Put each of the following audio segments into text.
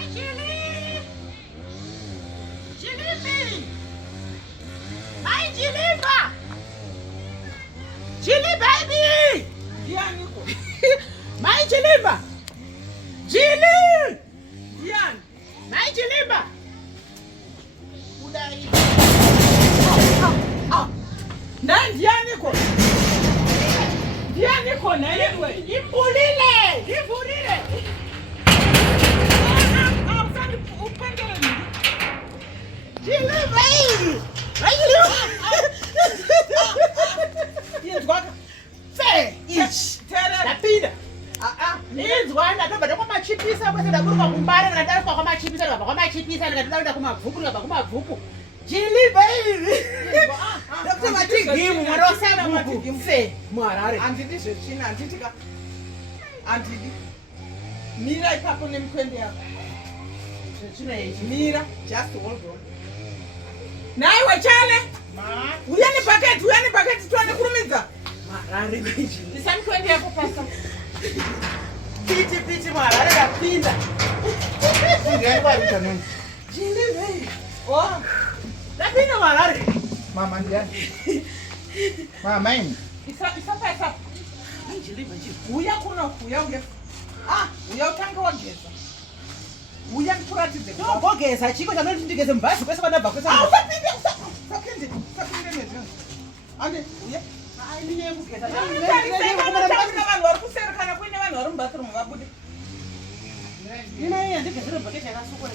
My Jilly! Jilly! My Jilly! Jilly baby! My Jilly! Jilly! My Jilly! Ndianiko na yewe Ivulile! Awusandi upendele nini? Jilly baby! Yenzwaka Fe! Ich! Lapida! Izwana ndoba kwamachipisa bese ndaburuka kumbara ndadalwa kwamachipisa ndaba kwamachipisa ndadalwa kumabvuku ndaba kumabvuku Jilly baby Dr. Matigimu mwarosana matigimu fe mwarare andidi zvechina anditika andidi mira ipapo nemkwende yako zvechina ichi mira just hold on naiwe chale uyani bucket tuane kurumidza marare baby ndisamkwende yako pasa piti marare yapinda Ndiani kwaita nini? Jilly baby oh lapinda marare Mama ndiani? Mama ini. Isa. Jilly baby Kuuya uya. Uya utanga wageza. Uya ndikuratidze kuti ndogeza chiko chanoti ndigeze mubhazi kwese kwadabva kwese usapinde nezvinhu. Ande uya. aine kugeza vanhu vari kuseri kana kuine vanhu vari mubathroom vabude. ina ndigezere bhaketi yakasukwa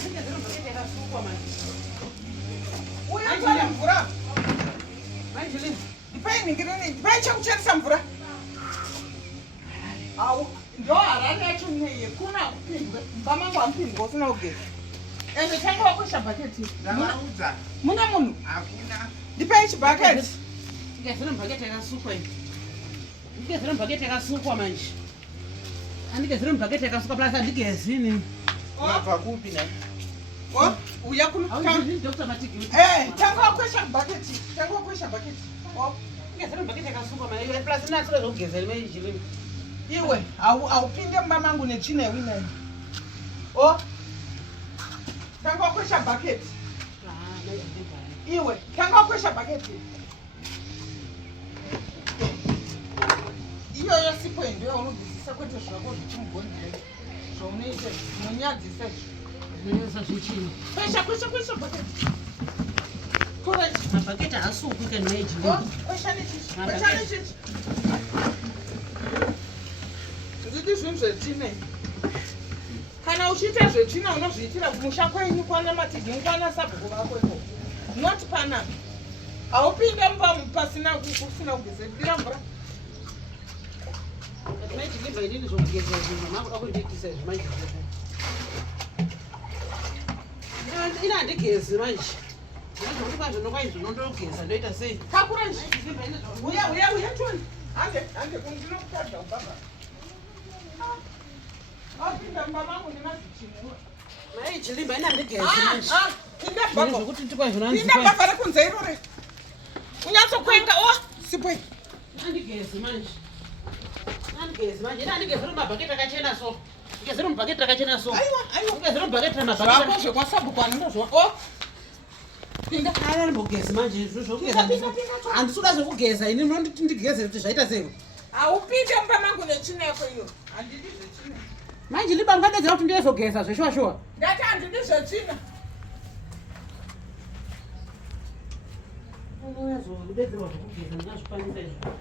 ndigezere bhaketi yakasukwa manje Uya twala mvura. manje Ndipai chekucheresa mvura. Au ndo harani yacho neye kuna kupindwe mba mangu ampindwa usina kugeza. Ende tanga wakwesha bhaketi. Ndavaudza. Muna munhu. Hakuna. Ndipai chibhaketi. ndigezere bhaketi yakasukwa ndigezere bhaketi yakasukwa manje andigezere bhaketi yakasukwa plus andigezi nini Unabva kupi na? Oh, uya kuno. Dr. Matigimu Tanga wakwesha bhaketi. Oh, ndigezere bhaketi yakasukwa manje plus nasika zvokugezera manje Jilly iwe aupinde mumba mangu netsvina yewinayi. Oh, tanga wakwesha bhaketi. Iwe tanga wakwesha bhaketi. Iyoyo sipo ndiwe unobvisisa kwete zvako zvichimugondire zvaunoite zvinonyadzisa zvinoyesa zvichini kwesha bhaketi. correct mabhaketi haasukwi can manje Kwesha nechichi. Nditi zvinhu zvetsvina. Kana uchiita zvetsvina unozviitira kumusha kwenyu kwana Matigimu kwana sabhuku vako iko. Not pana. Haupinde mumba pasina kugezera. Dira mvura. manje ndibva inini zvokugezera zvinhu makuda kundiitisa izvi manje ina handigezi manje ndinozokuti kwazvinokwai zvinondogeza ndoita sei Takura uya toni. Ande ndinokutadza ubaba. Wapinda mumba mangu nemazvichimwa. mai Jilly ina handigezi manje Pinda baba. zvokuti ndikwai zvinonzi Pinda baba rekunze irore. Unyatsokwenga sipwe. handigezi manje ina handigezere mabhaketi akachena so ndigezere mubhaketi rakachena so Aiwa. ndigezere mubhaketi Zvako ramabhaketi zvekwasabuku anondozva. Pinda. ana ndimbogezi manje izvo zvokugeza handisuda zvokugeza ini munonditi ndigezere kuti zvaita sei Haupinde mumba mangu netsvina yako iyo. Handidi zvetsvina. manje ndibangwadedzera kuti ndiyezogeza zveshuwa Ndati handidi zvetsvina. unozodedzerwa zvokugeza ndingazvikwanisa izvo